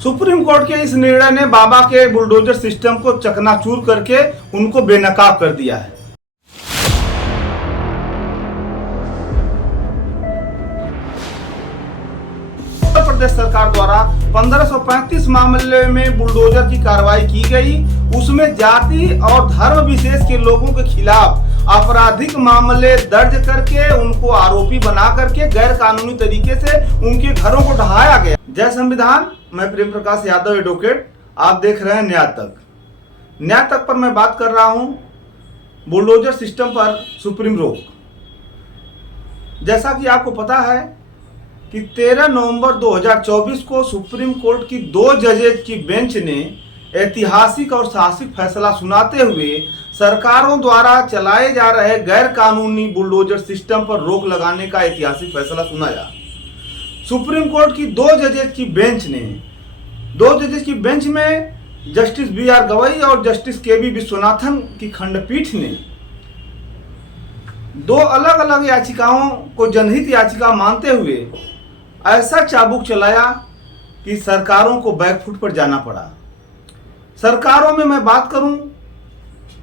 Supreme court के इस निर्णय ने बाबा के बुलडोजर सिस्टम को चकनाचूर करके उनको बेनकाब कर दिया है। उत्तर प्रदेश सरकार द्वारा 1535 मामले में बुलडोजर की कार्रवाई की गई। उसमें जाति और धर्म विशेष के लोगों के खिलाफ आपराधिक मामले दर्ज करके उनको आरोपी बना करके गैर कानूनी तरीके से उनके घरों को ढहाया गया। जय संविधान। मैं प्रेम प्रकाश यादव एडवोकेट, आप देख रहे हैं न्याय तक। न्याय तक पर मैं बात कर रहा हूं बुलडोजर सिस्टम पर सुप्रीम रोक। जैसा कि आपको पता है कि 13 नवंबर 2024 को सुप्रीम कोर्ट की 2 जजेज की बेंच ने ऐतिहासिक और साहसिक फैसला सुनाते हुए सरकारों द्वारा चलाए जा रहे गैर कानूनी बुलडोजर सिस्टम पर रोक लगाने का ऐतिहासिक फैसला सुनाया। सुप्रीम कोर्ट की 2 जजेज की बेंच ने 2 जजेज की बेंच में जस्टिस BR गवई और जस्टिस KB विश्वनाथन की खंडपीठ ने 2 अलग अलग याचिकाओं को जनहित याचिका मानते हुए ऐसा चाबुक चलाया कि सरकारों को बैकफुट पर जाना पड़ा। सरकारों में मैं बात करूं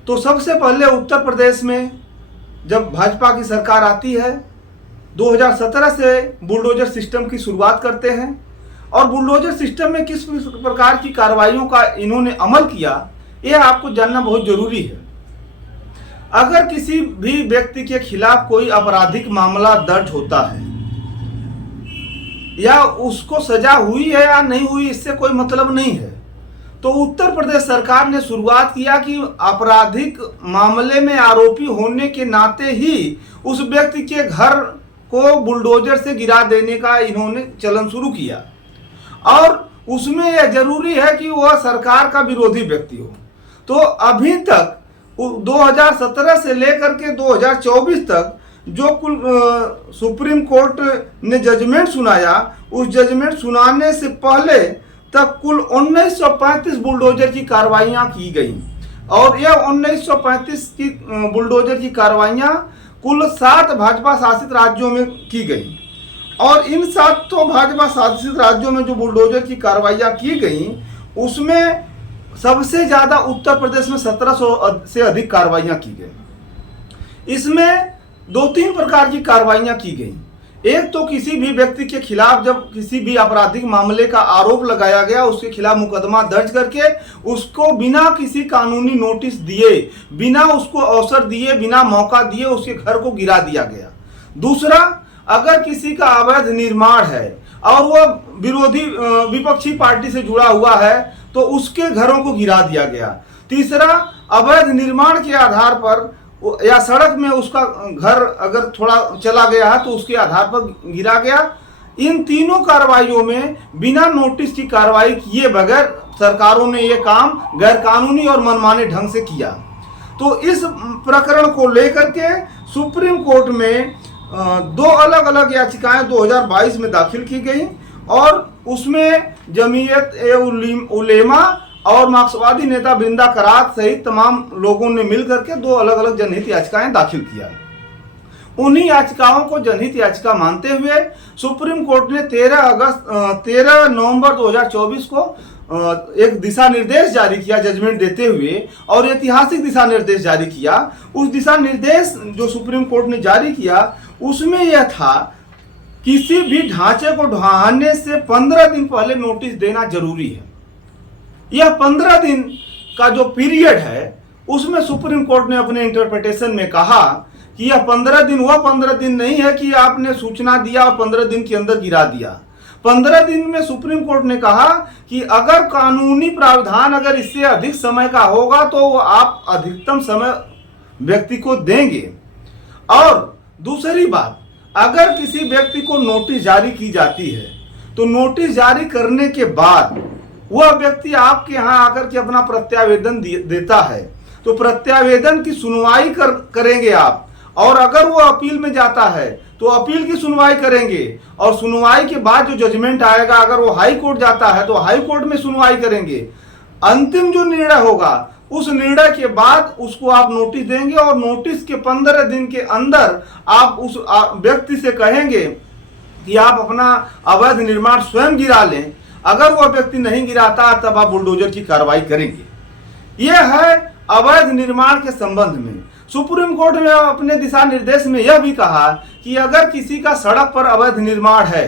तो सबसे पहले उत्तर प्रदेश में जब भाजपा की सरकार आती है 2017 से बुलडोजर सिस्टम की शुरुआत करते हैं और बुलडोजर सिस्टम में किस प्रकार की कार्रवाइयों का इन्होंने अमल किया, यह आपको जानना बहुत जरूरी है। अगर किसी भी व्यक्ति के खिलाफ कोई आपराधिक मामला दर्ज होता है या उसको सजा हुई है या नहीं हुई, इससे कोई मतलब नहीं है, तो उत्तर प्रदेश सरकार ने शुरुआत किया कि आपराधिक मामले में आरोपी होने के नाते ही उस व्यक्ति के घर को बुलडोजर से गिरा देने का इन्होंने चलन शुरू किया। और उसमें यह जरूरी है कि वह सरकार का विरोधी व्यक्ति हो। तो अभी तक 2017 से लेकर के 2024 तक जो कुल सुप्रीम कोर्ट ने जजमेंट सुनाया, उस जजमेंट सुनाने से पहले तक कुल 1935 बुलडोजर की कार्रवाइयां की गई और यह 1935 की बुलडोजर की कार्रवाइयां कुल 7 भाजपा शासित राज्यों में की गई। और इन 7 भाजपा शासित राज्यों में जो बुलडोजर की कार्रवाइयां की गई उसमें सबसे ज्यादा उत्तर प्रदेश में 1700 से अधिक कार्रवाइयां की गई। इसमें 2-3 प्रकार की कार्रवाइयां की गई। एक तो किसी भी व्यक्ति के खिलाफ जब किसी भी आपराधिक मामले का आरोप लगाया गया, उसके खिलाफ मुकदमा दर्ज करके उसको बिना किसी कानूनी नोटिस दिए, बिना उसको अवसर दिए, बिना मौका दिए उसके घर को गिरा दिया गया। दूसरा, अगर किसी का अवैध निर्माण है और वह विरोधी विपक्षी पार्टी से जुड़ा हुआ है तो उसके घरों को गिरा दिया गया। तीसरा, अवैध निर्माण के आधार पर या सड़क में उसका घर अगर थोड़ा चला गया है तो उसके आधार पर गिरा गया। इन तीनों कार्रवाइयों में बिना नोटिस की कार्रवाई किए बगैर सरकारों ने यह काम गैर कानूनी और मनमाने ढंग से किया। तो इस प्रकरण को लेकर के सुप्रीम कोर्ट में 2 अलग अलग याचिकाएं 2022 में दाखिल की गई और उसमें जमीयत उलेमा और मार्क्सवादी नेता वृंदा करात सहित तमाम लोगों ने मिलकर के 2 अलग अलग जनहित याचिकाएं दाखिल किया। उन्हीं याचिकाओं को जनहित याचिका मानते हुए सुप्रीम कोर्ट ने 13 नवंबर 2024 को एक दिशा निर्देश जारी किया जजमेंट देते हुए और ऐतिहासिक दिशा निर्देश जारी किया। उस दिशा निर्देश जो सुप्रीम कोर्ट ने जारी किया उसमें यह था किसी भी ढांचे को ढहाने से 15 दिन पहले नोटिस देना जरूरी है। यह 15 दिन का जो पीरियड है उसमें सुप्रीम कोर्ट ने अपने इंटरप्रिटेशन में कहा कि यह 15 दिन वह 15 दिन नहीं है कि आपने सूचना दिया और 15 दिन के अंदर गिरा दिया। 15 दिन में सुप्रीम कोर्ट ने कहा कि अगर कानूनी प्रावधान अगर इससे अधिक समय का होगा तो आप अधिकतम समय व्यक्ति को देंगे। और दूसरी बात, अगर किसी व्यक्ति को नोटिस जारी की जाती है तो नोटिस जारी करने के बाद वह व्यक्ति आपके यहाँ आकर के अपना प्रत्यावेदन देता है तो प्रत्यावेदन की सुनवाई करेंगे आप, और अगर वो अपील में जाता है तो अपील की सुनवाई करेंगे और सुनवाई के बाद जो जजमेंट आएगा अगर वो हाई कोर्ट जाता है तो हाई कोर्ट में सुनवाई करेंगे। अंतिम जो निर्णय होगा उस निर्णय के बाद उसको आप नोटिस देंगे और नोटिस के 15 दिन के अंदर आप उस व्यक्ति से कहेंगे कि आप अपना अवैध निर्माण स्वयं गिरा लें अगर वह व्यक्ति नहीं गिराता तब आप बुलडोजर की कार्रवाई करेंगे। यह है अवैध निर्माण के संबंध में। सुप्रीम कोर्ट ने अपने दिशा निर्देश में यह भी कहा कि अगर किसी का सड़क पर अवैध निर्माण है,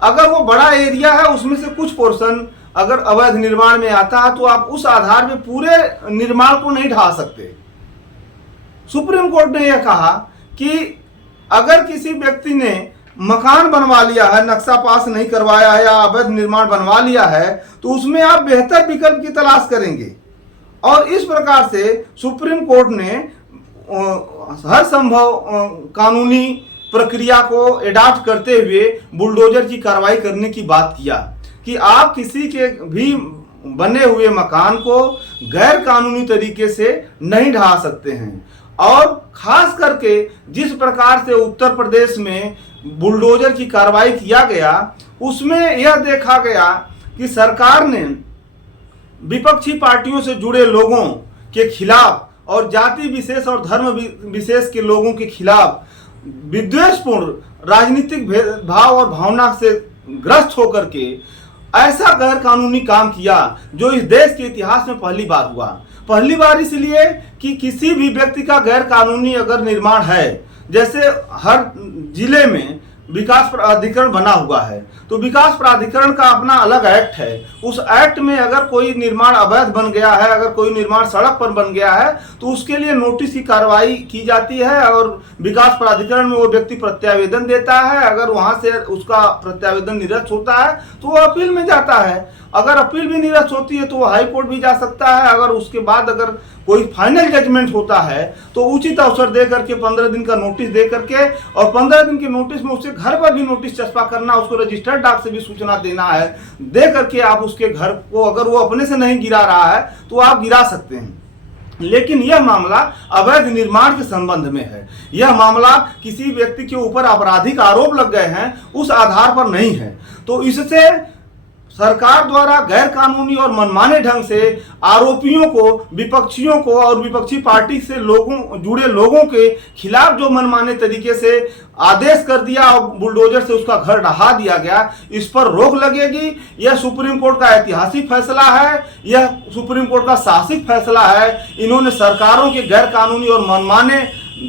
अगर वो बड़ा एरिया है, उसमें से कुछ पोर्शन अगर अवैध निर्माण में आता है, तो आप उस आधार पे पूरे निर्माण को नहीं ढा सकते। सुप्रीम कोर्ट ने यह कहा कि अगर किसी व्यक्ति ने मकान बनवा लिया है, नक्शा पास नहीं करवाया है या अवैध निर्माण बनवा लिया है, तो उसमें आप बेहतर विकल्प की तलाश करेंगे। और इस प्रकार से सुप्रीम कोर्ट ने हर संभव कानूनी प्रक्रिया को एडाप्ट करते हुए बुलडोजर की कार्रवाई करने की बात किया कि आप किसी के भी बने हुए मकान को गैर कानूनी तरीके से नहीं ढहा सकते हैं। और खास करके जिस प्रकार से उत्तर प्रदेश में बुलडोजर की कार्रवाई किया गया, उसमें यह देखा गया कि सरकार ने विपक्षी पार्टियों से जुड़े लोगों के खिलाफ और जाति विशेष और धर्म विशेष के लोगों के खिलाफ विद्वेषपूर्ण राजनीतिक भेदभाव और भावना से ग्रस्त होकर के ऐसा गैर कानूनी काम किया जो इस देश के इतिहास में पहली बार हुआ। पहली बार इसलिए कि किसी भी व्यक्ति का गैर कानूनी अगर निर्माण है, जैसे हर जिले में विकास प्राधिकरण बना हुआ है, तो विकास प्राधिकरण का अपना अलग एक्ट है। उस एक्ट में अगर कोई निर्माण अवैध बन गया है, अगर कोई निर्माण सड़क पर बन गया है, तो उसके लिए नोटिस की कार्रवाई की जाती है और विकास प्राधिकरण में वो व्यक्ति प्रत्यावेदन देता है। अगर वहां से उसका प्रत्यावेदन निरस्त होता है तो वो अपील में जाता है। अगर अपील भी निरस्त होती है तो वो हाई कोर्ट भी जा सकता है। अगर उसके बाद अगर कोई फाइनल जजमेंट होता है तो उचित अवसर दे करके 15 दिन का नोटिस दे करके, और 15 दिन के नोटिस में उसके घर पर भी नोटिस चस्पा करना, उसको रजिस्टर्ड डाक से भी सूचना देना है, दे करके आप उसके घर को अगर वो अपने से नहीं गिरा रहा है तो आप गिरा सकते हैं। लेकिन यह मामला अवैध निर्माण के संबंध में है। यह मामला किसी व्यक्ति के ऊपर आपराधिक आरोप लग गए हैं उस आधार पर नहीं है। तो इससे सरकार द्वारा गैर कानूनी और मनमाने ढंग से आरोपियों को, विपक्षियों को और विपक्षी पार्टी से जुड़े लोगों के खिलाफ जो मनमाने तरीके से आदेश कर दिया और बुलडोजर से उसका घर ढहा दिया गया, इस पर रोक लगेगी। यह सुप्रीम कोर्ट का ऐतिहासिक फैसला है, यह सुप्रीम कोर्ट का साहसिक फैसला है। इन्होंने सरकारों के गैर कानूनी और मनमाने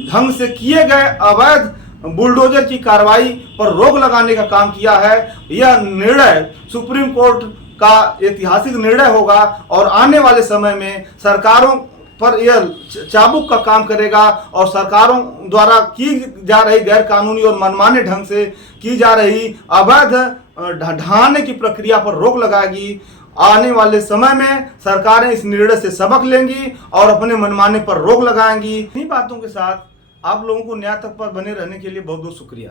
ढंग से किए गए अवैध बुलडोजर की कार्रवाई पर रोक लगाने का काम किया है। यह निर्णय सुप्रीम कोर्ट का ऐतिहासिक निर्णय होगा और आने वाले समय में सरकारों पर यह चाबुक का काम करेगा और सरकारों द्वारा की जा रही गैर कानूनी और मनमाने ढंग से की जा रही अवैध ढहाने की प्रक्रिया पर रोक लगाएगी। आने वाले समय में सरकारें इस निर्णय से सबक लेंगी और अपने मनमाने पर रोक लगाएंगी। इन्हीं बातों के साथ आप लोगों को न्याय तक पर बने रहने के लिए बहुत बहुत शुक्रिया।